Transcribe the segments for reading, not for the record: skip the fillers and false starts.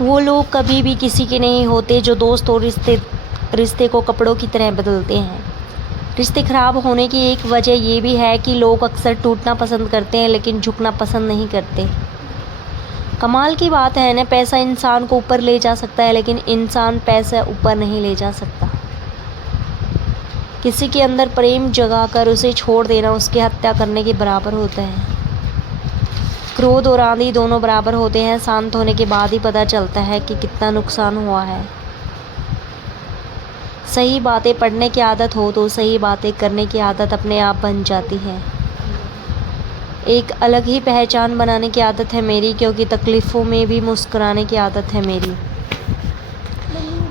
वो लोग कभी भी किसी के नहीं होते जो दोस्त और रिश्ते को कपड़ों की तरह बदलते हैं। रिश्ते ख़राब होने की एक वजह ये भी है कि लोग अक्सर टूटना पसंद करते हैं लेकिन झुकना पसंद नहीं करते। कमाल की बात है ना, पैसा इंसान को ऊपर ले जा सकता है लेकिन इंसान पैसा ऊपर नहीं ले जा सकता। किसी के अंदर प्रेम जगाकर उसे छोड़ देना उसकी हत्या करने के बराबर होता है। क्रोध और आंधी दोनों बराबर होते हैं, शांत होने के बाद ही पता चलता है कि कितना नुकसान हुआ है। सही बातें पढ़ने की आदत हो तो सही बातें करने की आदत अपने आप बन जाती है। एक अलग ही पहचान बनाने की आदत है मेरी, क्योंकि तकलीफ़ों में भी मुस्कुराने की आदत है मेरी।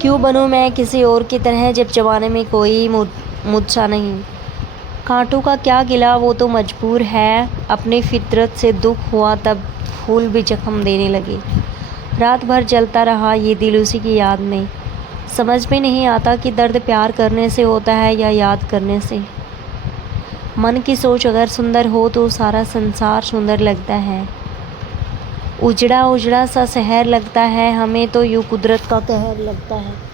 क्यों बनूं मैं किसी और की तरह जब ज़माने में कोई मुझसा नहीं। कांटों का क्या गिला, वो तो मजबूर है। अपनी फितरत से दुख हुआ तब फूल भी जख्म देने लगे। रात भर जलता रहा ये दिल उसी की याद में। समझ में नहीं आता कि दर्द प्यार करने से होता है या याद करने से। मन की सोच अगर सुंदर हो तो सारा संसार सुंदर लगता है। उजड़ा उजड़ा सा शहर लगता है हमें तो यूँ कुदरत का कहर लगता है।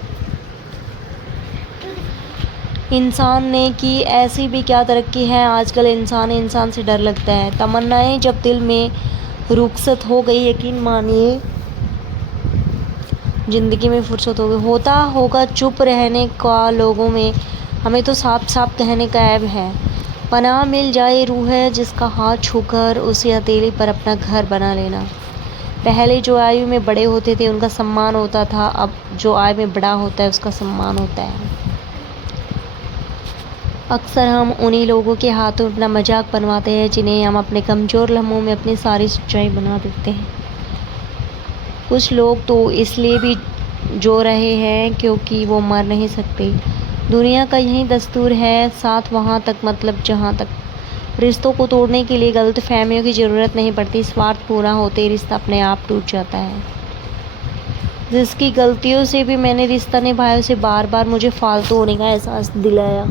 इंसान ने की ऐसी भी क्या तरक्की है, आजकल इंसान से डर लगता है। तमन्नाएं जब दिल में रुखसत हो गई, यकीन मानिए ज़िंदगी में फुर्सत हो गई। होता होगा चुप रहने का लोगों में, हमें तो साफ साफ कहने का ऐब है। पनाह मिल जाए रूह है जिसका हाथ छूकर उसी हथेली पर अपना घर बना लेना। पहले जो आयु में बड़े होते थे उनका सम्मान होता था, अब जो आयु में बड़ा होता है उसका सम्मान होता है। अक्सर हम उन्हीं लोगों के हाथों अपना मजाक बनवाते हैं जिन्हें हम अपने कमज़ोर लम्हों में अपनी सारी सच्चाई बना देते हैं। कुछ लोग तो इसलिए भी जो रहे हैं क्योंकि वो मर नहीं सकते। दुनिया का यही दस्तूर है, साथ वहाँ तक मतलब जहाँ तक। रिश्तों को तोड़ने के लिए गलत फहमियों की ज़रूरत नहीं पड़ती। स्वार्थ पूरा होते ही रिश्ता अपने आप टूट जाता है। जिसकी गलतियों से भी मैंने रिश्ता निभाया उसे बार बार मुझे फालतू होने का एहसास दिलाया।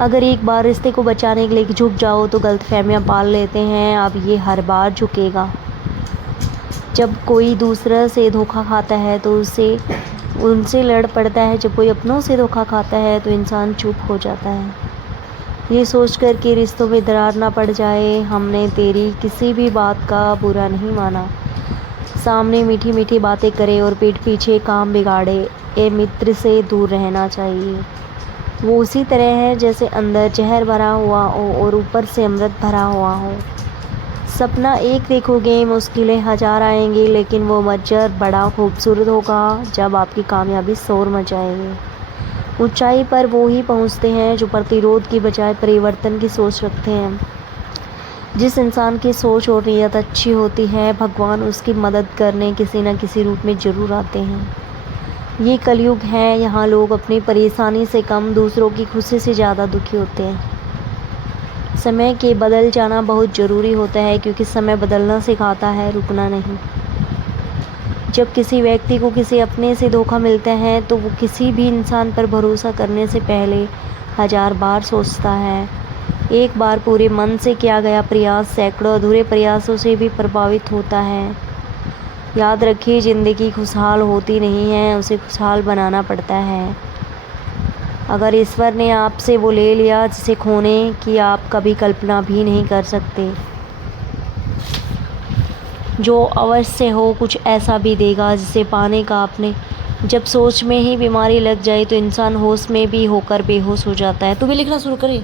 अगर एक बार रिश्ते को बचाने के लिए झुक जाओ तो गलत फहमियाँ पाल लेते हैं अब ये हर बार झुकेगा। जब कोई दूसरा से धोखा खाता है तो उनसे लड़ पड़ता है। जब कोई अपनों से धोखा खाता है तो इंसान चुप हो जाता है, ये सोचकर कि रिश्तों में दरार ना पड़ जाए। हमने तेरी किसी भी बात का बुरा नहीं माना। सामने मीठी मीठी बातें करे और पीठ पीछे काम बिगाड़े, ए मित्र से दूर रहना चाहिए। वो उसी तरह है जैसे अंदर जहर भरा हुआ हो और ऊपर से अमृत भरा हुआ हो। सपना एक देखोगे, मुश्किलें हजार आएंगी, लेकिन वो मंजर बड़ा खूबसूरत होगा जब आपकी कामयाबी शोर मचाएगी। ऊंचाई पर वो ही पहुंचते हैं जो प्रतिरोध की बजाय परिवर्तन की सोच रखते हैं। जिस इंसान की सोच और नीयत अच्छी होती है, भगवान उसकी मदद करने किसी न किसी रूप में ज़रूर आते हैं। ये कलयुग है, यहाँ लोग अपनी परेशानी से कम दूसरों की खुशी से ज़्यादा दुखी होते हैं। समय के बदल जाना बहुत ज़रूरी होता है क्योंकि समय बदलना सिखाता है, रुकना नहीं। जब किसी व्यक्ति को किसी अपने से धोखा मिलता है तो वो किसी भी इंसान पर भरोसा करने से पहले 1000 बार सोचता है। एक बार पूरे मन से किया गया प्रयास सैकड़ों अधूरे प्रयासों से भी प्रभावित होता है। याद रखिए, ज़िंदगी खुशहाल होती नहीं है, उसे खुशहाल बनाना पड़ता है। अगर ईश्वर ने आपसे वो ले लिया जिसे खोने की आप कभी कल्पना भी नहीं कर सकते, जो अवश्य हो कुछ ऐसा भी देगा जिसे पाने का आपने। जब सोच में ही बीमारी लग जाए तो इंसान होश में भी होकर बेहोश हो जाता है। तो भी लिखना शुरू करें।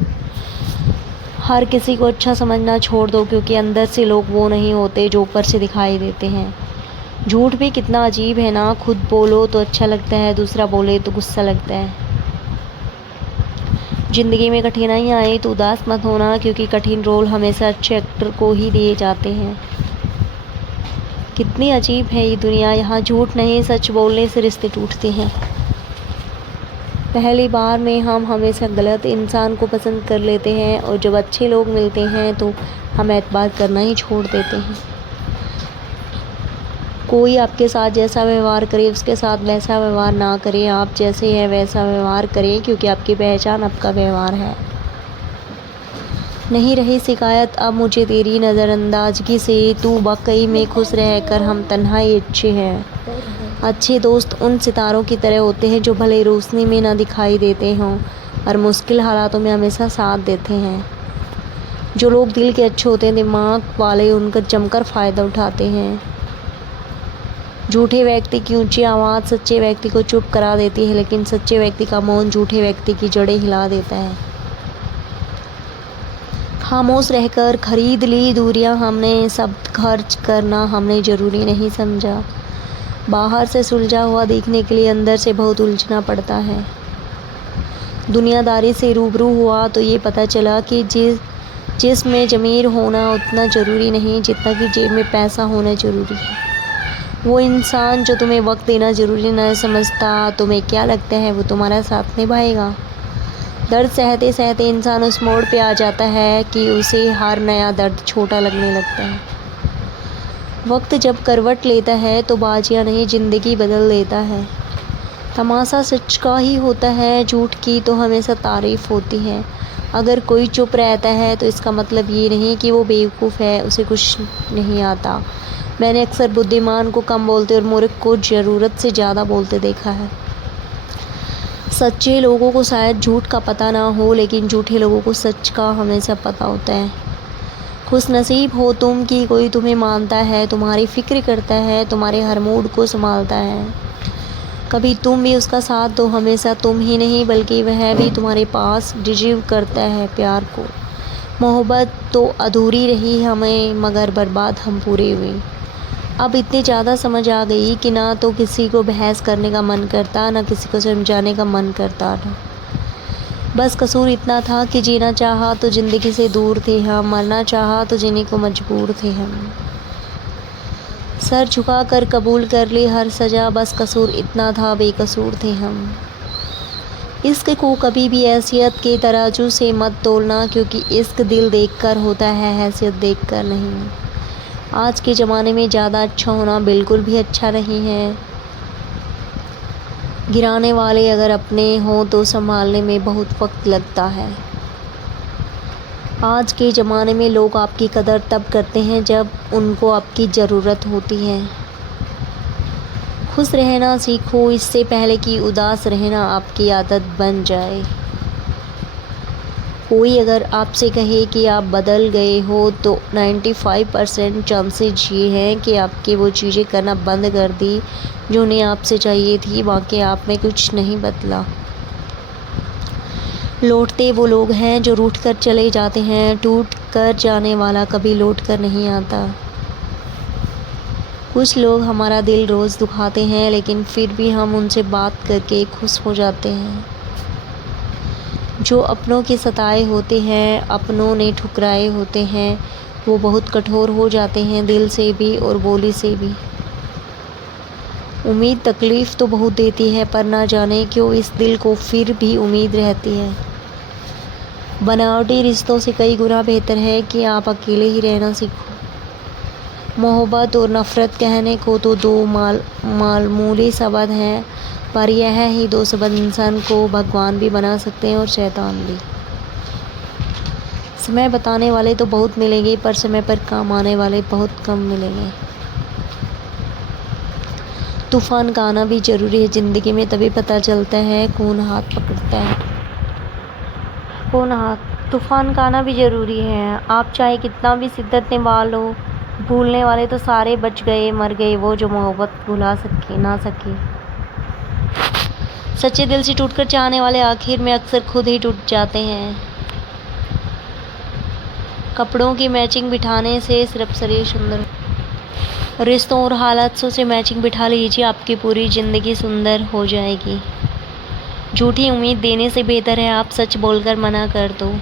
हर किसी को अच्छा समझना छोड़ दो क्योंकि अंदर से लोग वो नहीं होते जो ऊपर से दिखाई देते हैं। झूठ भी कितना अजीब है ना, खुद बोलो तो अच्छा लगता है, दूसरा बोले तो गुस्सा लगता है। ज़िंदगी में कठिनाइयाँ आए तो उदास मत होना क्योंकि कठिन रोल हमेशा अच्छे एक्टर को ही दिए जाते हैं। कितनी अजीब है ये दुनिया, यहाँ झूठ नहीं सच बोलने से रिश्ते टूटते हैं। पहली बार में हम हमेशा गलत इंसान को पसंद कर लेते हैं और जब अच्छे लोग मिलते हैं तो हम एतबार करना ही छोड़ देते हैं। कोई आपके साथ जैसा व्यवहार करे उसके साथ वैसा व्यवहार ना करें, आप जैसे हैं वैसा व्यवहार करें क्योंकि आपकी पहचान आपका व्यवहार है। नहीं रही शिकायत अब मुझे तेरी नज़रअंदाज़गी से, तू वाकई में खुश रह कर हम तन्हाई अच्छे हैं। अच्छे दोस्त उन सितारों की तरह होते हैं जो भले रोशनी में ना दिखाई देते हों और मुश्किल हालातों में हमेशा साथ देते हैं। जो लोग दिल के अच्छे होते हैं, दिमाग वाले उनका जमकर फ़ायदा उठाते हैं। झूठे व्यक्ति की ऊंची आवाज़ सच्चे व्यक्ति को चुप करा देती है, लेकिन सच्चे व्यक्ति का मौन झूठे व्यक्ति की जड़ें हिला देता है। खामोश रहकर खरीद ली दूरियां हमने, सब खर्च करना हमने ज़रूरी नहीं समझा। बाहर से सुलझा हुआ दिखने के लिए अंदर से बहुत उलझना पड़ता है। दुनियादारी से रूबरू हुआ तो ये पता चला कि जिसमें ज़मीर होना उतना ज़रूरी नहीं जितना कि जेब में पैसा होना ज़रूरी है। वो इंसान जो तुम्हें वक्त देना ज़रूरी न समझता, तुम्हें क्या लगता है वो तुम्हारा साथ निभाएगा? दर्द सहते सहते इंसान उस मोड़ पे आ जाता है कि उसे हर नया दर्द छोटा लगने लगता है। वक्त जब करवट लेता है तो बाजियां नहीं ज़िंदगी बदल देता है। तमाशा सच का ही होता है, झूठ की तो हमेशा तारीफ़ होती है। अगर कोई चुप रहता है तो इसका मतलब ये नहीं कि वो बेवकूफ़ है, उसे कुछ नहीं आता। मैंने अक्सर बुद्धिमान को कम बोलते और मूर्ख को ज़रूरत से ज़्यादा बोलते देखा है। सच्चे लोगों को शायद झूठ का पता ना हो, लेकिन झूठे लोगों को सच का हमेशा पता होता है। खुशनसीब हो तुम कि कोई तुम्हें मानता है, तुम्हारी फ़िक्र करता है, तुम्हारे हर मूड को संभालता है। कभी तुम भी उसका साथ दो, हमेशा तुम ही नहीं बल्कि वह भी तुम्हारे पास डिज़र्व करता है प्यार को। मोहब्बत तो अधूरी रही हमें, मगर बर्बाद हम पूरे हुए। अब इतनी ज़्यादा समझ आ गई कि ना तो किसी को बहस करने का मन करता, ना किसी को समझाने का मन करता था। बस कसूर इतना था कि जीना चाहा तो ज़िंदगी से दूर थे हम, मरना चाहा तो जीने को मजबूर थे हम। सर झुका कर कबूल कर ली हर सज़ा, बस कसूर इतना था बेकसूर थे हम। इश्क को कभी भी हैसियत के तराजू से मत तोलना, क्योंकि इश्क दिल देखकर होता है, हैसियत देखकर नहीं। आज के ज़माने में ज़्यादा अच्छा होना बिल्कुल भी अच्छा नहीं है। गिराने वाले अगर अपने हों तो संभालने में बहुत वक्त लगता है। आज के ज़माने में लोग आपकी कदर तब करते हैं जब उनको आपकी ज़रूरत होती है। खुश रहना सीखो इससे पहले कि उदास रहना आपकी आदत बन जाए। कोई अगर आपसे कहे कि आप बदल गए हो तो 95% चांसेस ये हैं कि आपके वो चीज़ें करना बंद कर दी जो उन्हें आपसे चाहिए थी, बाकी आप में कुछ नहीं बदला। लौटते वो लोग हैं जो रूठ कर चले जाते हैं, टूट कर जाने वाला कभी लौट कर नहीं आता। कुछ लोग हमारा दिल रोज़ दुखाते हैं, लेकिन फिर भी हम उनसे बात करके खुश हो जाते हैं। जो अपनों के सताए होते हैं, अपनों ने ठुकराए होते हैं, वो बहुत कठोर हो जाते हैं, दिल से भी और बोली से भी। उम्मीद तकलीफ़ तो बहुत देती है, पर ना जाने क्यों इस दिल को फिर भी उम्मीद रहती है। बनावटी रिश्तों से कई गुना बेहतर है कि आप अकेले ही रहना सीखो। मोहब्बत और नफ़रत कहने को तो दो मामूली शब्द हैं, पर यह ही दो शब्द इंसान को भगवान भी बना सकते हैं और शैतान भी। समय बताने वाले तो बहुत मिलेंगे, पर समय पर काम आने वाले बहुत कम मिलेंगे। तूफ़ान का आना भी ज़रूरी है ज़िंदगी में, तभी पता चलता है कौन हाथ पकड़ता है कौन हाथ। तूफ़ान का आना भी ज़रूरी है। आप चाहे कितना भी शिद्दत निभा लो, भूलने वाले तो सारे बच गए, मर गए वो जो मोहब्बत भुला ना सके। सच्चे दिल से टूटकर चाहने वाले आखिर में अक्सर खुद ही टूट जाते हैं। कपड़ों की मैचिंग बिठाने से सिर्फ शरीर सुंदर, रिश्तों और हालातों से मैचिंग बिठा लीजिए, आपकी पूरी ज़िंदगी सुंदर हो जाएगी। झूठी उम्मीद देने से बेहतर है आप सच बोलकर मना कर दो।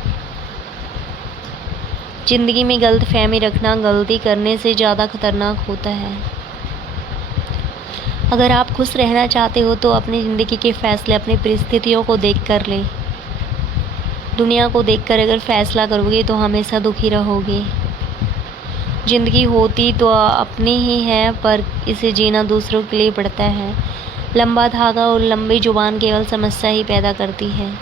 ज़िंदगी में गलतफहमी रखना गलती करने से ज़्यादा खतरनाक होता है। अगर आप खुश रहना चाहते हो तो अपनी ज़िंदगी के फ़ैसले अपनी परिस्थितियों को देख कर लें। दुनिया को देखकर अगर फ़ैसला करोगे तो हमेशा दुखी रहोगे। ज़िंदगी होती तो अपनी ही है, पर इसे जीना दूसरों के लिए पड़ता है। लंबा धागा और लंबी जुबान केवल समस्या ही पैदा करती है।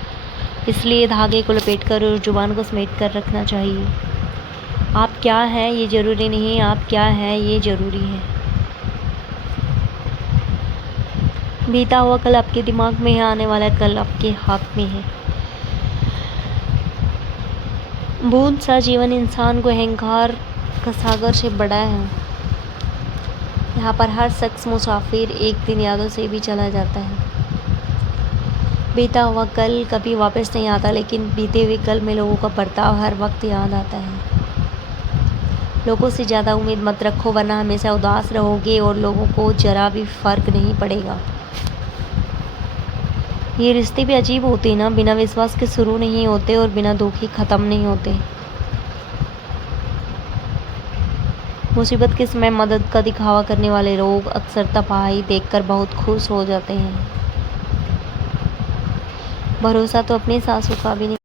इसलिए धागे को लपेट कर और जुबान को समेट कर रखना चाहिए। आप क्या हैं ये ज़रूरी नहीं, आप क्या हैं ये ज़रूरी है। बीता हुआ कल आपके दिमाग में है, आने वाला कल आपके हाथ में है। बूंद सा जीवन इंसान को अहंकार का सागर से बड़ा है। यहाँ पर हर शख्स मुसाफिर एक दिन यादों से भी चला जाता है। बीता हुआ कल कभी वापस नहीं आता, लेकिन बीते हुए कल में लोगों का बर्ताव हर वक्त याद आता है। लोगों से ज़्यादा उम्मीद मत रखो, वरना हमेशा उदास रहोगे और लोगों को ज़रा भी फ़र्क नहीं पड़ेगा। ये रिश्ते भी अजीब होते हैं ना, बिना विश्वास के शुरू नहीं होते और बिना धोखे ख़त्म नहीं होते। मुसीबत के समय मदद का दिखावा करने वाले लोग अक्सर तबाही देखकर बहुत खुश हो जाते हैं। भरोसा तो अपनी सासों का भी नहीं।